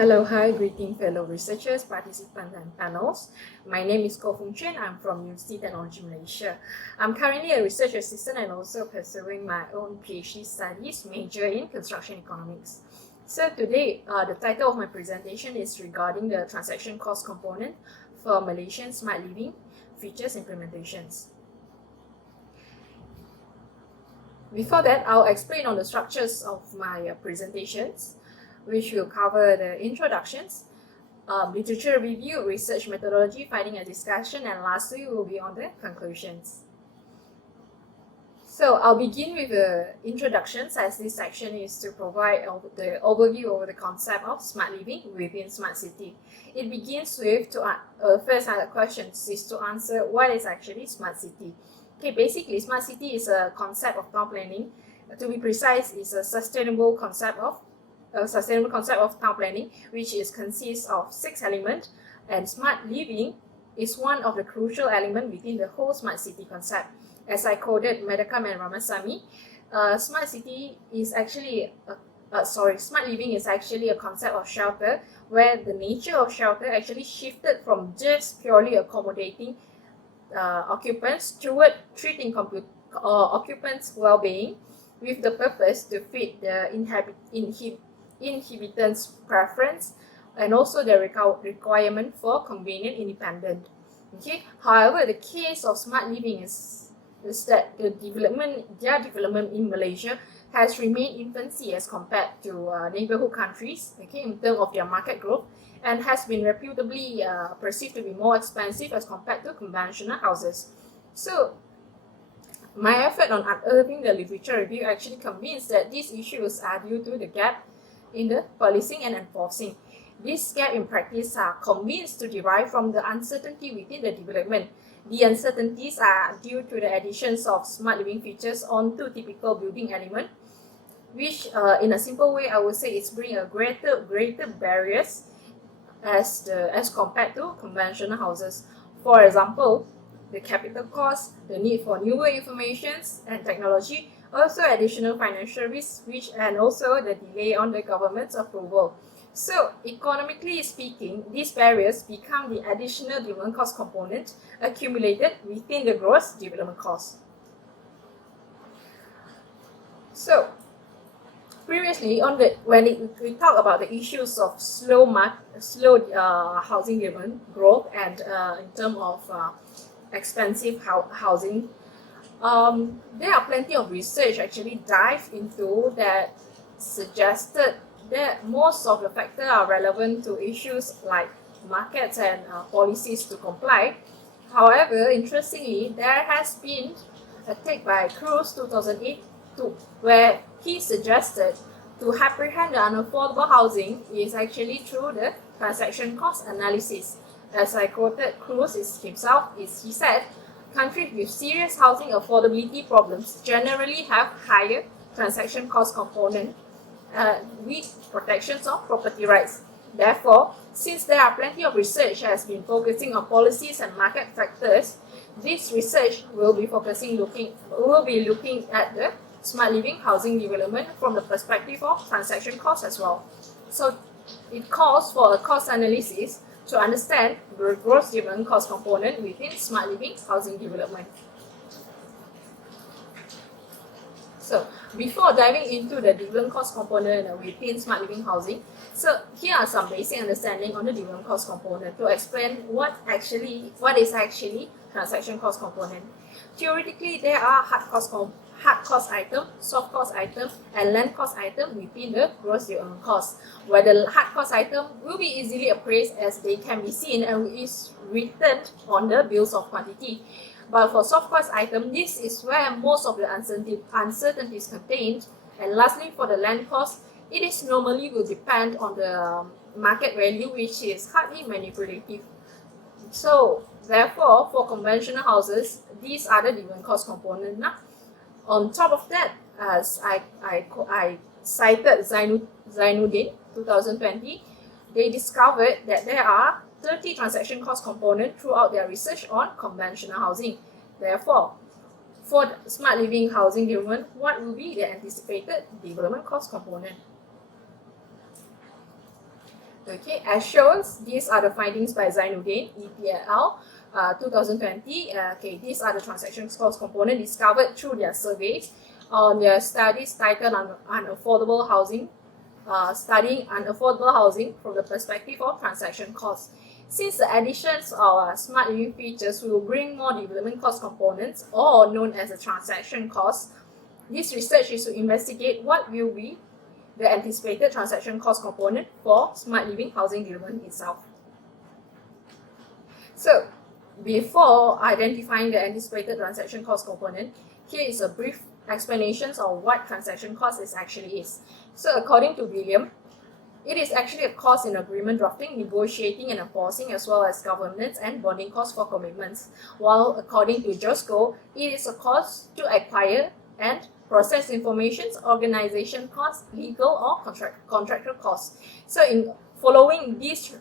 Hello, hi, greeting fellow researchers, participants and panels. My name is Fung Chieng. I'm from Universiti Teknologi, Malaysia. I'm currently a research assistant and also pursuing my own PhD studies, major in construction economics. So today, the title of my presentation is regarding the transaction cost component for Malaysian smart living features implementations. Before that, I'll explain on the structures of my presentations, which will cover the introductions, literature review, research methodology, finding a discussion, and lastly will be on the conclusions. So I'll begin with the introductions, as this section is to provide the overview over the concept of smart living within smart city. It begins with first question is to answer what is actually smart city. Okay, basically smart city is a concept of town planning. To be precise, it's a sustainable concept of town planning, which consists of 6 elements, and smart living is one of the crucial elements within the whole smart city concept. As I quoted Medakam and Ramasamy, smart city is actually smart living is actually a concept of shelter, where the nature of shelter actually shifted from just purely accommodating occupants toward treating occupants' well-being, with the purpose to fit the inhabitants' preference and also the requirement for convenient independent. Okay. However, the case of smart living is that their development in Malaysia has remained infancy as compared to neighborhood countries, okay, in terms of their market growth, and has been reputably perceived to be more expensive as compared to conventional houses. So my effort on unearthing the literature review actually convinced that these issues are due to the gap in the policing and enforcing. This gap in practice are convinced to derive from the uncertainty within the development. The uncertainties are due to the additions of smart living features onto typical building element, which in a simple way I would say it's bring a greater barriers as compared to conventional houses. For example, the capital cost, the need for newer informations and technology, also additional financial risks, and also the delay on the government's approval. So, economically speaking, these barriers become the additional development cost component accumulated within the gross development cost. So, previously, when we talk about the issues of slow housing development growth and in terms of expensive housing, there are plenty of research actually dive into that suggested that most of the factors are relevant to issues like markets and policies to comply. However, interestingly, there has been a take by Cruz 2008 where he suggested to apprehend the unaffordable housing is actually through the transaction cost analysis. As I quoted Cruz himself, he said, countries with serious housing affordability problems generally have higher transaction cost component with protections of property rights. Therefore, since there are plenty of research has been focusing on policies and market factors, this research will be looking at the smart living housing development from the perspective of transaction costs as well. So it calls for a cost analysis to understand the gross development cost component within smart living housing development. So before diving into the development cost component within smart living housing, so here are some basic understanding on the development cost component to explain what is actually transaction cost component. Theoretically, there are hard cost item, soft cost item, and land cost item within the gross development cost, where the hard cost item will be easily appraised as they can be seen and is written on the bills of quantity. But for soft cost item, this is where most of the uncertainty is contained. And lastly, for the land cost, it is normally will depend on the market value, which is hardly manipulative. So therefore, for conventional houses, these are the development cost component. On top of that, as I cited Zainuddin 2020, they discovered that there are 30 transaction cost components throughout their research on conventional housing. Therefore, for smart living housing development, what will be the anticipated development cost component? Okay, as shown, these are the findings by Zainuddin, EPL, 2020. Okay, these are the transaction cost component discovered through their surveys on their studies titled Unaffordable Housing, studying unaffordable housing from the perspective of transaction costs. Since the additions of smart living features will bring more development cost components, or known as the transaction costs, this research is to investigate what will be the anticipated transaction cost component for smart living housing development itself. So, before identifying the anticipated transaction cost component, here is a brief explanation of what transaction cost actually is. So, according to William, it is actually a cost in agreement drafting, negotiating, and enforcing, as well as governance and bonding costs for commitments. While according to Josco, it is a cost to acquire and process information, organization costs, legal or contractual costs. So, in following these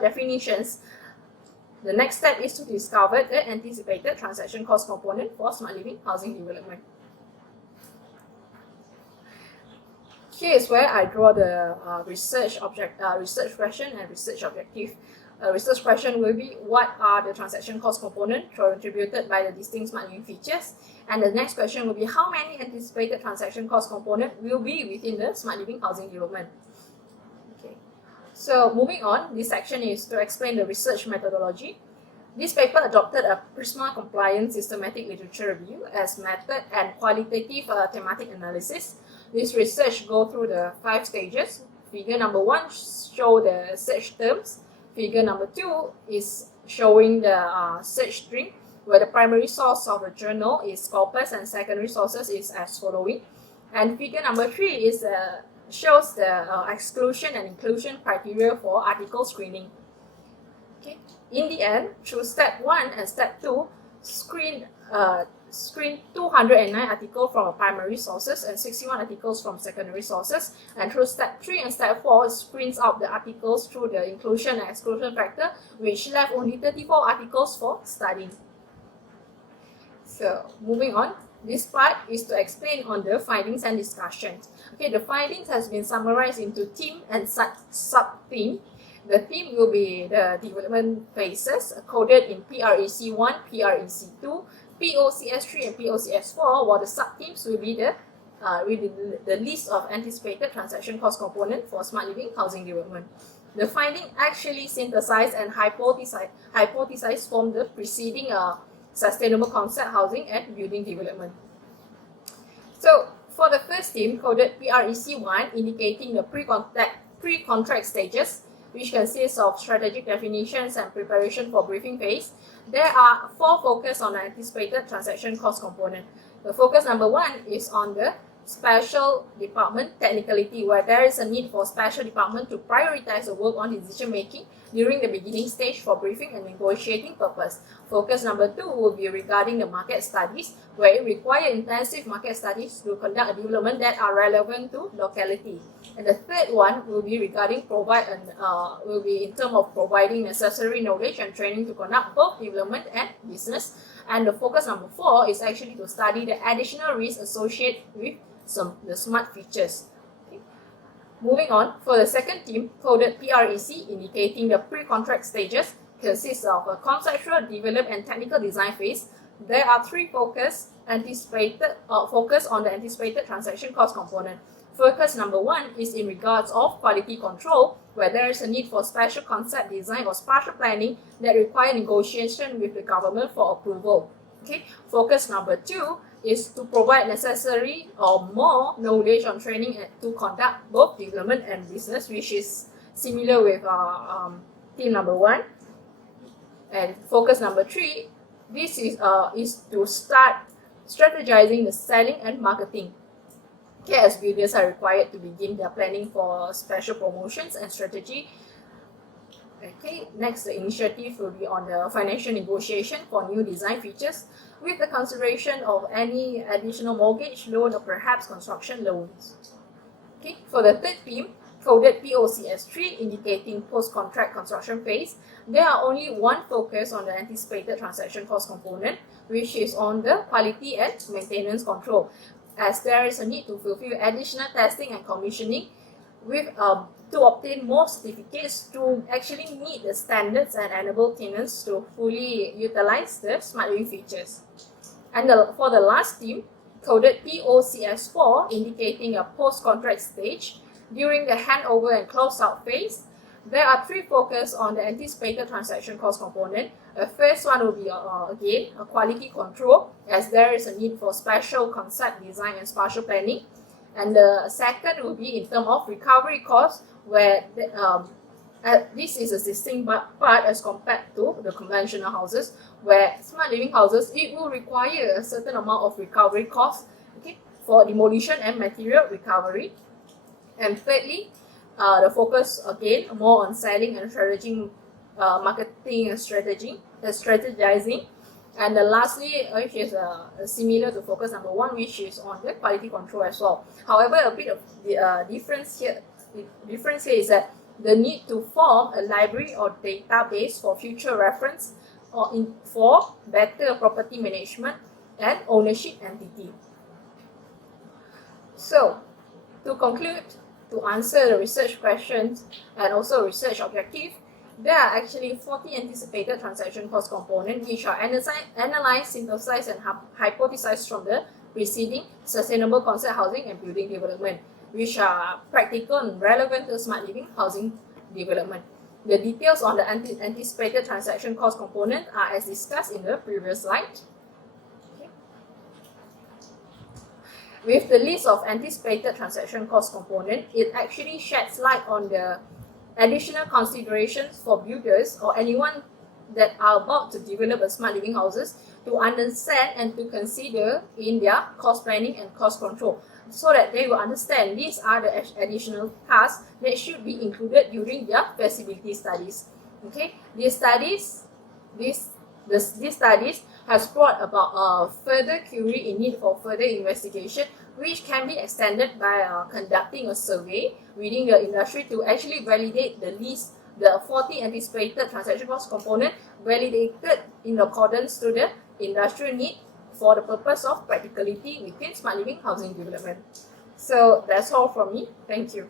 definitions, the next step is to discover the anticipated transaction cost component for smart living housing development. Here is where I draw the research question and research objective. Research question will be what are the transaction cost components contributed by the distinct smart living features, and the next question will be how many anticipated transaction cost components will be within the smart living housing development. Okay. So moving on, this section is to explain the research methodology. This paper adopted a PRISMA compliant systematic literature review as method and qualitative thematic analysis. This research goes through the 5 stages. Figure number 1 show the search terms. Figure number 2 is showing the search string, where the primary source of the journal is corpus and secondary sources is as following. And figure number 3 is shows the exclusion and inclusion criteria for article screening. Okay. In the end, through step 1 and step 2, screen 209 articles from primary sources and 61 articles from secondary sources, and through step 3 and step 4, it screens out the articles through the inclusion and exclusion factor, which left only 34 articles for studying. So, moving on, this part is to explain on the findings and discussions. Okay, the findings has been summarized into theme and sub-theme. The theme will be the development phases coded in PREC1, PREC2, POCS3 and POCS4, while the sub-themes will be the list of anticipated transaction cost component for smart living housing development. The finding actually synthesized and hypothesized from the preceding sustainable concept housing and building development. So, for the first theme, coded PREC1, indicating the pre-contract stages, which consists of strategic definitions and preparation for briefing phase, there are 4 focus on the anticipated transaction cost component. The focus number 1 is on the special department technicality, where there is a need for special department to prioritize the work on decision making during the beginning stage for briefing and negotiating purpose. Focus number 2 will be regarding the market studies, where it requires intensive market studies to conduct a development that are relevant to locality. And the third one will be regarding will be in terms of providing necessary knowledge and training to conduct both development and business. And the focus number 4 is actually to study the additional risks associated with the smart features. Okay. Moving on, for the second theme, coded PREC, indicating the pre-contract stages, consists of a conceptual, develop, and technical design phase. There are 3 focus on the anticipated transaction cost component. Focus number 1 is in regards of quality control, where there is a need for special concept design or spatial planning that require negotiation with the government for approval. Okay. Focus number 2 is to provide necessary or more knowledge on training to conduct both development and business, which is similar with theme number 1. And focus number 3, this is to start strategizing the selling and marketing. Okay, as builders are required to begin their planning for special promotions and strategy. Okay, next the initiative will be on the financial negotiation for new design features with the consideration of any additional mortgage loan or perhaps construction loans. Okay, for the third theme, coded POCS3, indicating post-contract construction phase, there are only 1 focus on the anticipated transaction cost component, which is on the quality and maintenance control, as there is a need to fulfill additional testing and commissioning with to obtain more certificates to actually meet the standards and enable tenants to fully utilize the smart living features. And for the last team, coded POCS4, indicating a post-contract stage, during the handover and close-out phase, there are three focus on the anticipated transaction cost component. The first one will be, again, a quality control, as there is a need for special concept design and spatial planning. And the second will be in terms of recovery costs, where this is a distinct part as compared to the conventional houses, where smart living houses, it will require a certain amount of recovery costs, okay, for demolition and material recovery. And thirdly, the focus again more on selling and strategizing, marketing and strategizing. And lastly, which is similar to focus number one, which is on the quality control as well. However, a bit of the difference here is that the need to form a library or database for future reference or for better property management and ownership entity. So, to conclude, to answer the research questions and also research objective, there are actually 40 anticipated transaction cost components which are analyzed, synthesized, and hypothesized from the preceding sustainable concept housing and building development, which are practical and relevant to smart living housing development. The details on the anticipated transaction cost component are as discussed in the previous slide. Okay. With the list of anticipated transaction cost component, it actually sheds light on the additional considerations for builders or anyone that are about to develop a smart living houses to understand and to consider in their cost planning and cost control, so that they will understand these are the additional tasks that should be included during their feasibility studies. Okay, these studies has brought about further query in need for further investigation, which can be extended by conducting a survey within the industry to actually validate the list, the 40 anticipated transaction cost component, validated in accordance to the industrial need for the purpose of practicality within smart living housing development. So that's all from me. Thank you.